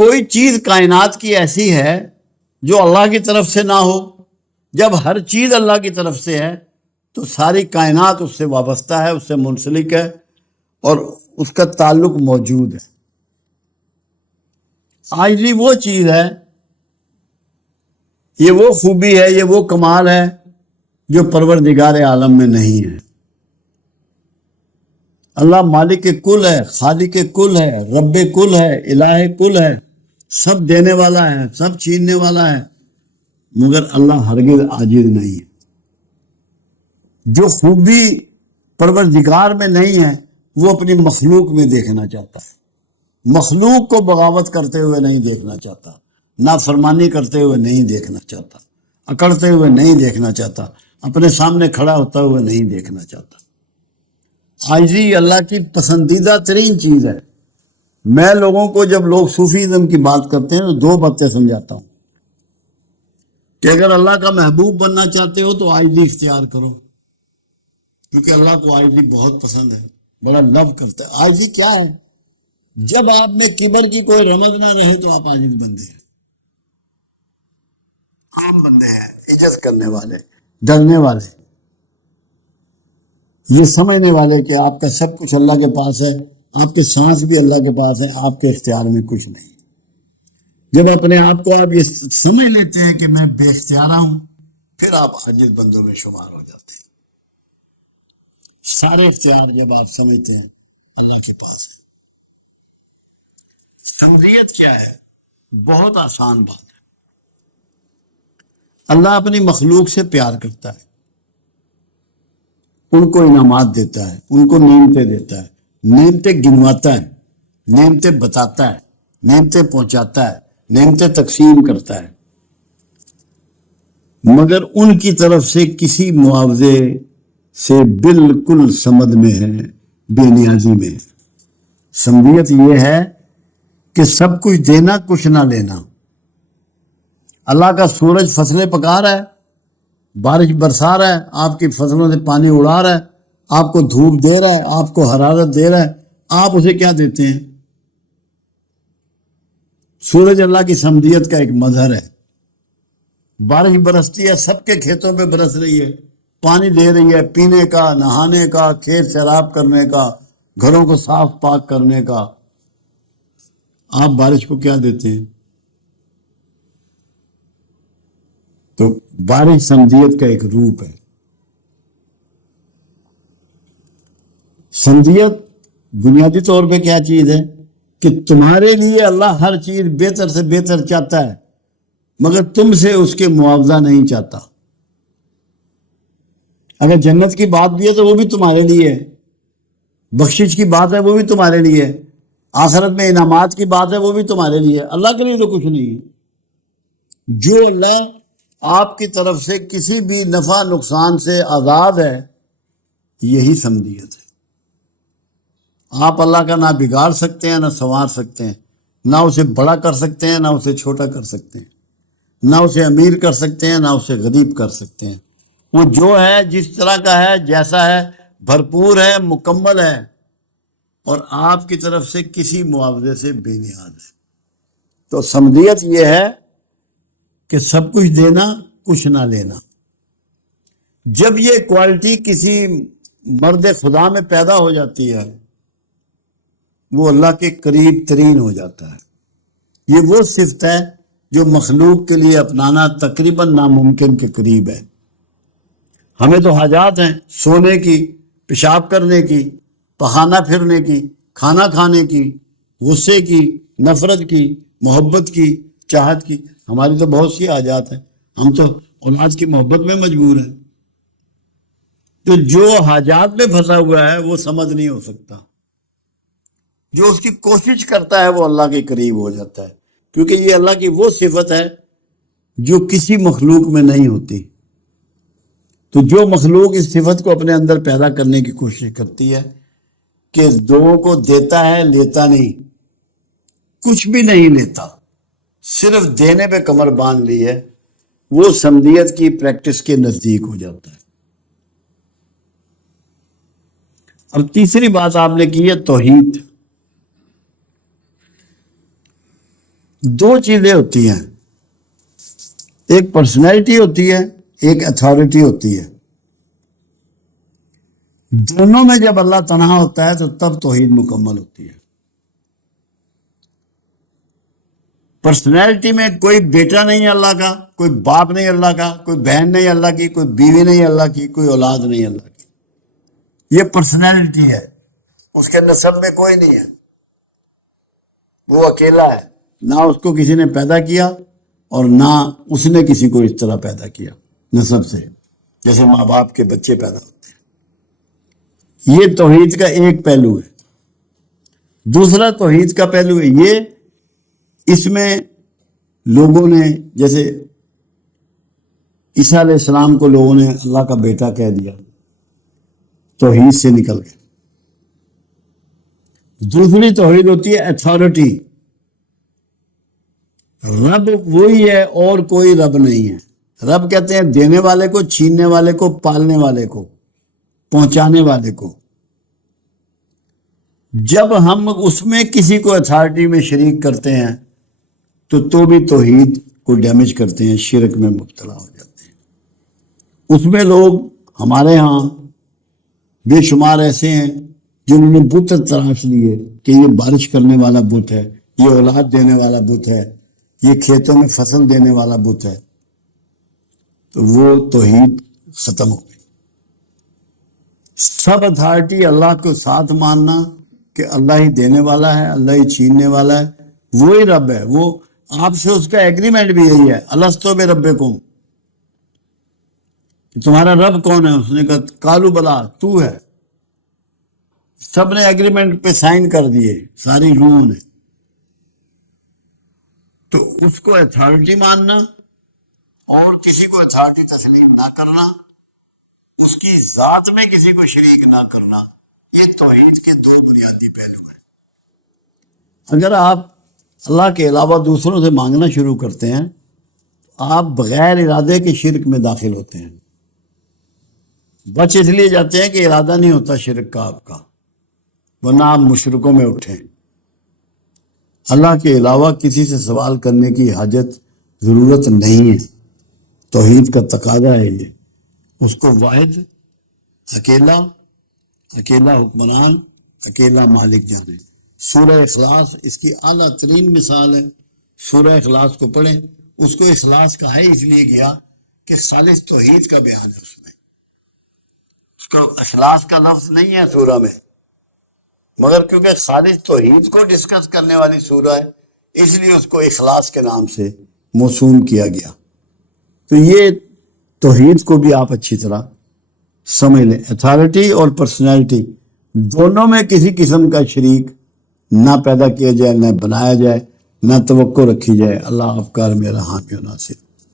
کوئی چیز کائنات کی ایسی ہے جو اللہ کی طرف سے نہ ہو؟ جب ہر چیز اللہ کی طرف سے ہے تو ساری کائنات اس سے وابستہ ہے، اس سے منسلک ہے اور اس کا تعلق موجود ہے۔ عاجزی وہ چیز ہے، یہ وہ خوبی ہے، یہ وہ کمال ہے جو پروردگار عالم میں نہیں ہے۔ اللہ مالک کل ہے، خالق کل ہے، رب کل ہے، الہ کل ہے، سب دینے والا ہے، سب چھیننے والا ہے، مگر اللہ ہرگز عاجز نہیں ہے۔ جو خوبی پروردگار میں نہیں ہے وہ اپنی مخلوق میں دیکھنا چاہتا ہے، مخلوق کو بغاوت کرتے ہوئے نہیں دیکھنا چاہتا، نافرمانی کرتے ہوئے نہیں دیکھنا چاہتا، اکڑتے ہوئے نہیں دیکھنا چاہتا، اپنے سامنے کھڑا ہوتا ہوئے نہیں دیکھنا چاہتا۔ عاجزی اللہ کی پسندیدہ ترین چیز ہے۔ میں لوگوں کو جب لوگ صوفیزم کی بات کرتے ہیں تو دو باتیں سمجھاتا ہوں کہ اگر اللہ کا محبوب بننا چاہتے ہو تو عاجزی اختیار کرو، کیونکہ اللہ کو عاجزی بہت پسند ہے، بڑا لو کرتا ہے۔ عاجزی کیا ہے؟ جب آپ میں کبر کی کوئی رمز نہ رہے تو آپ عاجز بندے ہیں، عام بندے ہیں، عجز کرنے والے، ڈرنے والے، یہ سمجھنے والے کہ آپ کا سب کچھ اللہ کے پاس ہے، آپ کے سانس بھی اللہ کے پاس ہے، آپ کے اختیار میں کچھ نہیں۔ جب اپنے آپ کو آپ یہ سمجھ لیتے ہیں کہ میں بے اختیارہ ہوں، پھر آپ عاجز بندوں میں شمار ہو جاتے ہیں۔ سارے اختیار جب آپ سمجھتے ہیں اللہ کے پاس ہے۔ سمدیت کیا ہے؟ بہت آسان بات ہے۔ اللہ اپنی مخلوق سے پیار کرتا ہے، ان کو انعامات دیتا ہے، ان کو نعمتیں دیتا ہے، نعمتیں گنواتا ہے، نعمتیں بتاتا ہے، نعمتیں پہنچاتا ہے، نعمتیں تقسیم کرتا ہے، مگر ان کی طرف سے کسی معاوضے سے بالکل سمد میں ہے، بے نیازی میں ہے۔ سمدیت یہ ہے کہ سب کچھ دینا، کچھ نہ لینا۔ اللہ کا سورج فصلیں پکا رہا ہے، بارش برسا رہا ہے، آپ کی فصلوں سے پانی اڑا رہا ہے، آپ کو دھوپ دے رہا ہے، آپ کو حرارت دے رہا ہے، آپ اسے کیا دیتے ہیں؟ سورج اللہ کی سمدیت کا ایک مظہر ہے۔ بارش برستی ہے، سب کے کھیتوں پہ برس رہی ہے، پانی دے رہی ہے، پینے کا، نہانے کا، کھیت سیراب کرنے کا، گھروں کو صاف پاک کرنے کا۔ آپ بارش کو کیا دیتے ہیں؟ تو بارش سمدیت کا ایک روپ ہے۔ سمدیت بنیادی طور پہ کیا چیز ہے کہ تمہارے لیے اللہ ہر چیز بہتر سے بہتر چاہتا ہے، مگر تم سے اس کے معاوضہ نہیں چاہتا۔ اگر جنت کی بات بھی ہے تو وہ بھی تمہارے لیے ہے، بخشش کی بات ہے وہ بھی تمہارے لیے ہے، آخرت میں انعامات کی بات ہے وہ بھی تمہارے لیے ہے، اللہ کے لیے تو کچھ نہیں ہے۔ جو اللہ آپ کی طرف سے کسی بھی نفع نقصان سے آزاد ہے، یہی سمدیت ہے۔ آپ اللہ کا نہ بگاڑ سکتے ہیں، نہ سنوار سکتے ہیں، نہ اسے بڑا کر سکتے ہیں، نہ اسے چھوٹا کر سکتے ہیں، نہ اسے امیر کر سکتے ہیں، نہ اسے غریب کر سکتے ہیں۔ وہ جو ہے، جس طرح کا ہے، جیسا ہے، بھرپور ہے، مکمل ہے، اور آپ کی طرف سے کسی معاوضے سے بے نیاز ہے۔ تو سمدیت یہ ہے کہ سب کچھ دینا، کچھ نہ لینا۔ جب یہ کوالٹی کسی مرد خدا میں پیدا ہو جاتی ہے، وہ اللہ کے قریب ترین ہو جاتا ہے۔ یہ وہ صفت ہے جو مخلوق کے لیے اپنانا تقریباً ناممکن کے قریب ہے۔ ہمیں تو حاجات ہیں، سونے کی، پیشاب کرنے کی، پخانہ پھرنے کی، کھانا کھانے کی، غصے کی، نفرت کی، محبت کی، چاہت کی۔ ہماری تو بہت سی حاجات ہیں، ہم تو اولاد کی محبت میں مجبور ہیں۔ تو جو حاجات میں پھنسا ہوا ہے وہ سمجھ نہیں ہو سکتا، جو اس کی کوشش کرتا ہے وہ اللہ کے قریب ہو جاتا ہے، کیونکہ یہ اللہ کی وہ صفت ہے جو کسی مخلوق میں نہیں ہوتی۔ تو جو مخلوق اس صفت کو اپنے اندر پیدا کرنے کی کوشش کرتی ہے کہ دو کو دیتا ہے، لیتا نہیں، کچھ بھی نہیں لیتا، صرف دینے پہ کمر باندھ لی ہے، وہ سمدیت کی پریکٹس کے نزدیک ہو جاتا ہے۔ اب تیسری بات آپ نے کی ہے توحید۔ دو چیزیں ہوتی ہیں، ایک پرسنالٹی ہوتی ہے، ایک اتھارٹی ہوتی ہے. دونوں میں جب اللہ تنہا ہوتا ہے تو تب توحید مکمل ہوتی ہے. پرسنالٹی میں کوئی بیٹا نہیں اللہ کا، کوئی باپ نہیں اللہ کا، کوئی بہن نہیں اللہ کی، کوئی بیوی نہیں اللہ کی، کوئی اولاد نہیں اللہ کی. یہ پرسنالٹی ہے، اس کے نسب میں کوئی نہیں ہے، وہ اکیلا ہے، نہ اس کو کسی نے پیدا کیا اور نہ اس نے کسی کو اس طرح پیدا کیا نسب سے، جیسے ماں باپ کے بچے پیدا ہوتے ہیں. یہ توحید کا ایک پہلو ہے. دوسرا توحید کا پہلو ہے یہ، اس میں لوگوں نے جیسے عیسیٰ علیہ السلام کو لوگوں نے اللہ کا بیٹا کہہ دیا، توحید سے نکل گئے. دوسری توحید ہوتی ہے اتھارٹی. رب وہی ہے اور کوئی رب نہیں ہے. رب کہتے ہیں دینے والے کو، چھیننے والے کو، پالنے والے کو، پہنچانے والے کو. جب ہم اس میں کسی کو اتھارٹی میں شریک کرتے ہیں تو بھی توحید کو ڈیمیج کرتے ہیں، شرک میں مبتلا ہو جاتے ہیں. اس میں لوگ ہمارے ہاں بے شمار ایسے ہیں جنہوں نے بت تراش لیے کہ یہ بارش کرنے والا بت ہے، یہ اولاد دینے والا بت ہے، یہ کھیتوں میں فصل دینے والا بت ہے. تو وہ توحید ختم ہو گئی. سب اتھارٹی اللہ کو ساتھ ماننا کہ اللہ ہی دینے والا ہے، اللہ ہی چھیننے والا ہے، وہی رب ہے. وہ آپ سے اس کا ایگریمنٹ بھی یہی ہے، الستو بربکم، کہ تمہارا رب کون ہے؟ اس نے کہا قالوا بلا، تو ہے. سب نے ایگریمنٹ پہ سائن کر دیے، ساری روحوں نے. تو اس کو اتھارٹی ماننا اور کسی کو اتھارٹی تسلیم نہ کرنا، اس کی ذات میں کسی کو شریک نہ کرنا، یہ توحید کے دو بنیادی پہلو ہیں. اگر آپ اللہ کے علاوہ دوسروں سے مانگنا شروع کرتے ہیں آپ بغیر ارادے کے شرک میں داخل ہوتے ہیں. بچ اس لیے جاتے ہیں کہ ارادہ نہیں ہوتا شرک کا آپ کا، ورنہ آپ مشرکوں میں اٹھیں. اللہ کے علاوہ کسی سے سوال کرنے کی حاجت، ضرورت نہیں ہے. توحید کا تقاضا ہے یہ. اس کو واحد، اکیلا حکمران، اکیلا مالک جانے. سورہ اخلاص اس کی اعلیٰ ترین مثال ہے. سورہ اخلاص کو پڑھیں. اس کو اخلاص کہا ہے اس لیے گیا کہ خالص توحید کا بیان ہے اس میں. اس کو اخلاص کا لفظ نہیں ہے سورہ میں، مگر کیونکہ خالص توحید کو ڈسکس کرنے والی سورہ ہے اس لیے اس کو اخلاص کے نام سے موسوم کیا گیا. تو یہ توحید کو بھی آپ اچھی طرح سمجھ لیں. اتھارٹی اور پرسنالٹی دونوں میں کسی قسم کا شریک نہ پیدا کیا جائے، نہ بنایا جائے، نہ توقع رکھی جائے. اللہ افکار میرا حامی و ناصر.